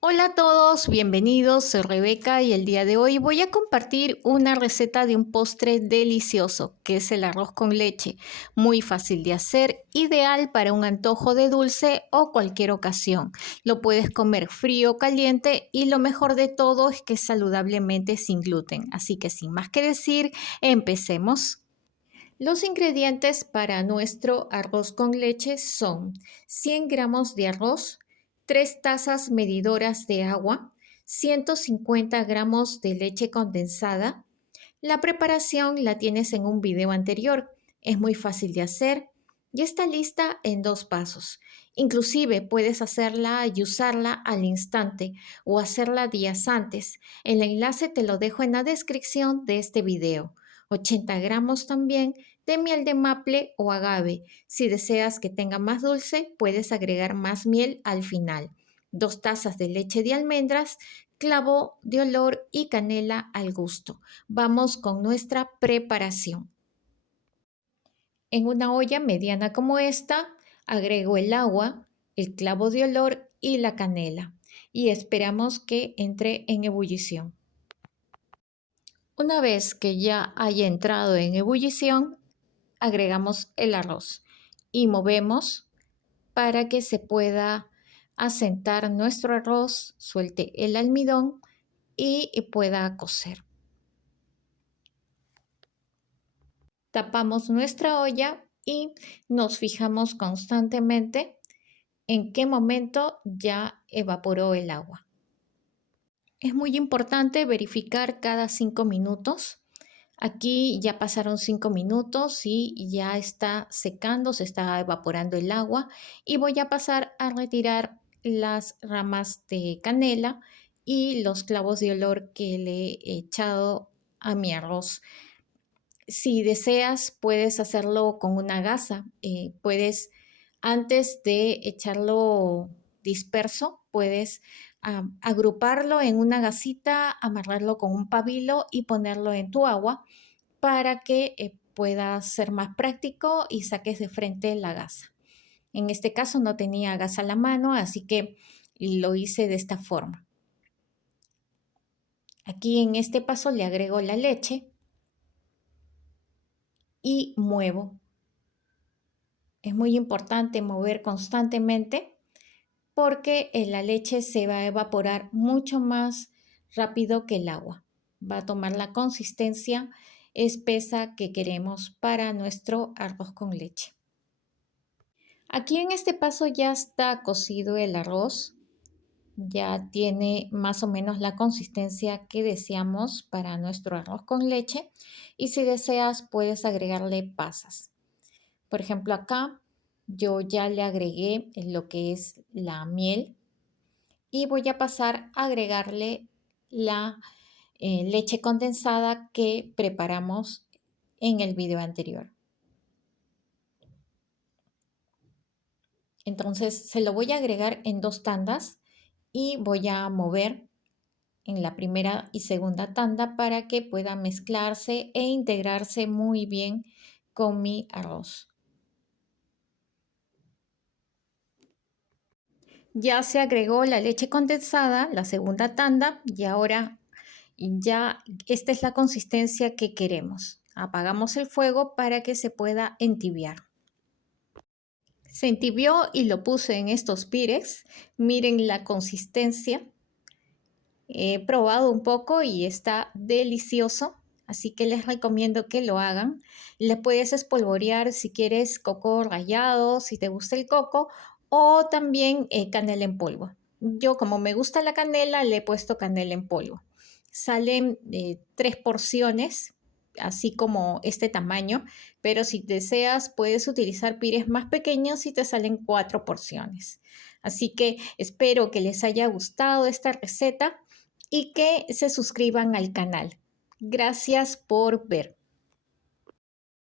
Hola a todos, bienvenidos, soy Rebeca y el día de hoy voy a compartir una receta de un postre delicioso, que es el arroz con leche, muy fácil de hacer, ideal para un antojo de dulce o cualquier ocasión. Lo puedes comer frío o caliente y lo mejor de todo es que es saludablemente sin gluten. Así que sin más que decir, empecemos. Los ingredientes para nuestro arroz con leche son 100 gramos de arroz, 3 tazas medidoras de agua, 150 gramos de leche condensada. La preparación la tienes en un video anterior. Es muy fácil de hacer y está lista en 2 pasos. Inclusive puedes hacerla y usarla al instante o hacerla días antes. El enlace te lo dejo en la descripción de este video. 80 gramos también de miel de maple o agave. Si deseas que tenga más dulce, puedes agregar más miel al final. 2 tazas de leche de almendras, clavo de olor y canela al gusto. Vamos con nuestra preparación. En una olla mediana como esta, agrego el agua, el clavo de olor y la canela y esperamos que entre en ebullición. Una vez que ya haya entrado en ebullición, agregamos el arroz y movemos para que se pueda asentar nuestro arroz, suelte el almidón y pueda cocer. Tapamos nuestra olla y nos fijamos constantemente en qué momento ya evaporó el agua. Es muy importante verificar cada 5 minutos. Aquí ya pasaron 5 minutos y ya está secando, se está evaporando el agua y voy a pasar a retirar las ramas de canela y los clavos de olor que le he echado a mi arroz. Si deseas, puedes hacerlo con una gasa. Puedes, antes de echarlo disperso, puedes agruparlo en una gasita, amarrarlo con un pabilo y ponerlo en tu agua para que pueda ser más práctico y saques de frente la gasa. En este caso no tenía gasa a la mano, así que lo hice de esta forma. Aquí en este paso le agrego la leche y muevo. Es muy importante mover constantemente porque la leche se va a evaporar mucho más rápido que el agua. Va a tomar la consistencia espesa que queremos para nuestro arroz con leche. Aquí en este paso ya está cocido el arroz, ya tiene más o menos la consistencia que deseamos para nuestro arroz con leche y si deseas puedes agregarle pasas. Por ejemplo, acá yo ya le agregué lo que es la miel y voy a pasar a agregarle la leche condensada que preparamos en el video anterior. Entonces se lo voy a agregar en 2 tandas y voy a mover en la primera y segunda tanda para que pueda mezclarse e integrarse muy bien con mi arroz. Ya se agregó la leche condensada, la segunda tanda, y ahora ya esta es la consistencia que queremos. Apagamos el fuego para que se pueda entibiar. Se entibió y lo puse en estos pirex. Miren la consistencia. He probado un poco y está delicioso, así que les recomiendo que lo hagan. Le puedes espolvorear si quieres coco rallado, si te gusta el coco, o también canela en polvo. Yo, como me gusta la canela, le he puesto canela en polvo. Salen 3 porciones, así como este tamaño, pero si deseas puedes utilizar pires más pequeños y te salen 4 porciones. Así que espero que les haya gustado esta receta y que se suscriban al canal. Gracias por ver.